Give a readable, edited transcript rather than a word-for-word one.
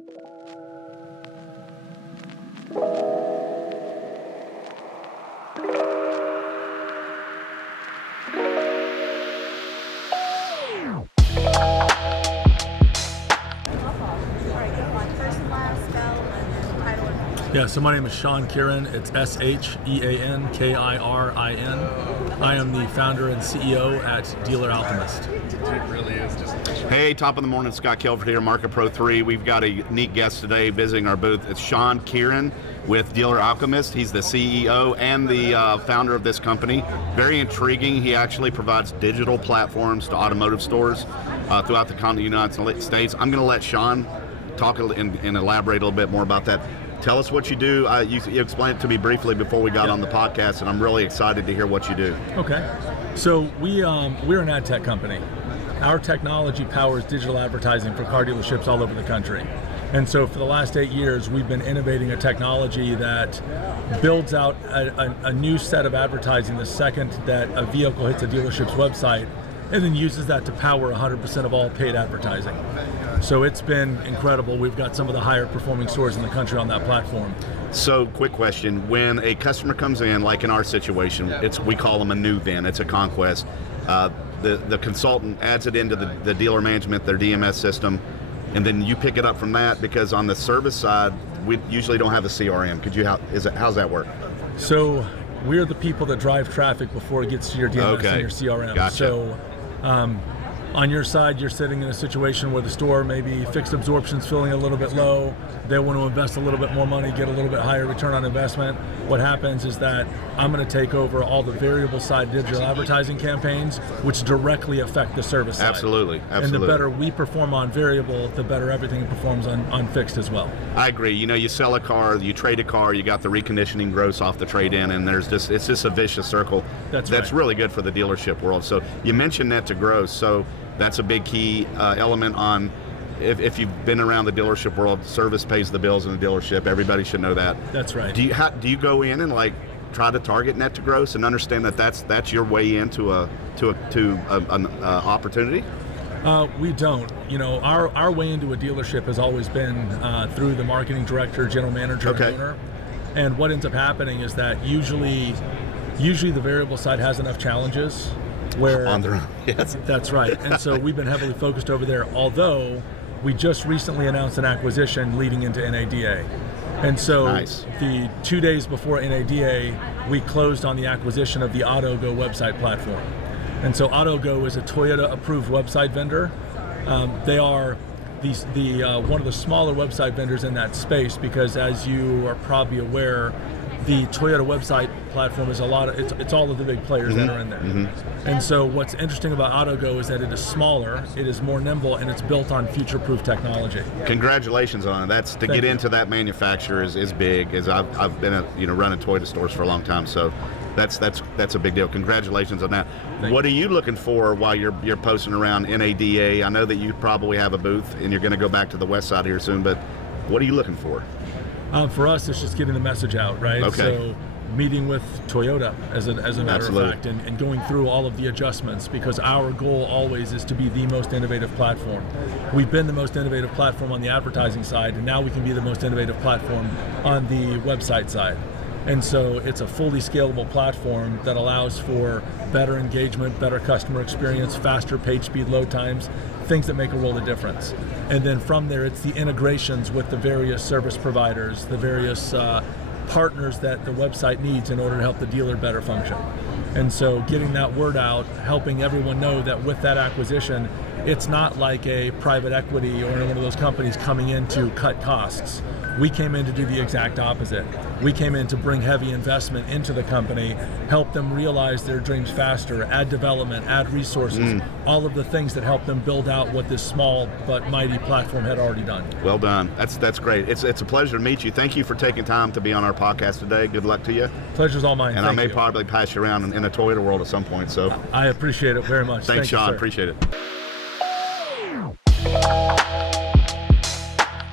Yeah, so my name is Shean Kirin. It's SHEANKIRIN. I am the founder and CEO at Dealer Alchemist. It really is just Hey, top of the morning, Scott Kelford here, MarketPro3. We've got a unique guest today visiting our booth. It's Shean Kirin with Dealer Alchemist. He's the CEO and the founder of this company. Very intriguing. He actually provides digital platforms to automotive stores throughout the continental United States. I'm going to let Shean talk and elaborate a little bit more about that. Tell us what you do. You explained it to me briefly before we got on the podcast, and I'm really excited to hear what you do. Okay. So we're an ad tech company. Our technology powers digital advertising for car dealerships all over the country. And so for the last 8 years, we've been innovating a technology that builds out a new set of advertising the second that a vehicle hits a dealership's website, and then uses that to power 100% of all paid advertising. So it's been incredible. We've got some of the higher performing stores in the country on that platform. So, quick question. When a customer comes in, like in our situation, we call them a new VIN, it's a conquest. The consultant adds it into the dealer management, their DMS system, and then you pick it up from that, because on the service side, we usually don't have a CRM. How's that work? So we're the people that drive traffic before it gets to your DMS and your CRM. Gotcha. So on your side, you're sitting in a situation where the store maybe fixed absorption's feeling a little bit low. They want to invest a little bit more money, get a little bit higher return on investment. What happens is that I'm going to take over all the variable side digital advertising campaigns, which directly affect the service side. Absolutely. And the better we perform on variable, the better everything performs on fixed as well. I agree. You sell a car, you trade a car, you got the reconditioning gross off the trade-in, and it's just a vicious circle. That's right. Really good for the dealership world. So you mentioned net to gross, so that's a big key element on, if you've been around the dealership world, service pays the bills in the dealership. Everybody should know that. That's right. Do you go in and try to target net to gross and understand that that's your way into an opportunity? We don't. Our way into a dealership has always been through the marketing director, general manager, and owner. And what ends up happening is that usually the variable side has enough challenges where on their own. Yes. That's right. And so we've been heavily focused over there, although we just recently announced an acquisition leading into NADA. And so the 2 days before NADA, we closed on the acquisition of the AutoGo website platform. And so AutoGo is a Toyota approved website vendor. They are one of the smaller website vendors in that space, because as you are probably aware, the Toyota website platform is it's all of the big players that are in there. And so what's interesting about AutoGo is that it is smaller, it is more nimble, and it's built on future-proof technology. Congratulations on it. To get into that manufacturer is big. As I've been running Toyota stores for a long time, so that's a big deal. Congratulations on that. What are you looking for while you're posting around NADA? I know that you probably have a booth and you're going to go back to the west side here soon, but what are you looking for? For us, it's just getting the message out, right? Okay. So meeting with Toyota as a matter of fact, and going through all of the adjustments, because our goal always is to be the most innovative platform. We've been the most innovative platform on the advertising side, and now we can be the most innovative platform on the website side. And so it's a fully scalable platform that allows for better engagement, better customer experience, faster page speed load times, things that make a world of difference. And then from there, it's the integrations with the various service providers, the various partners that the website needs in order to help the dealer better function. And so getting that word out, helping everyone know that with that acquisition, it's not like a private equity or one of those companies coming in to cut costs. We came in to do the exact opposite. We came in to bring heavy investment into the company, help them realize their dreams faster, add development, add resources, all of the things that help them build out what this small but mighty platform had already done. Well done. That's great. It's a pleasure to meet you. Thank you for taking time to be on our podcast today. Good luck to you. Pleasure's all mine. And I may probably pass you around in the Toyota world at some point. So I appreciate it very much. Thanks, Thank you, Shean. sir. Appreciate it.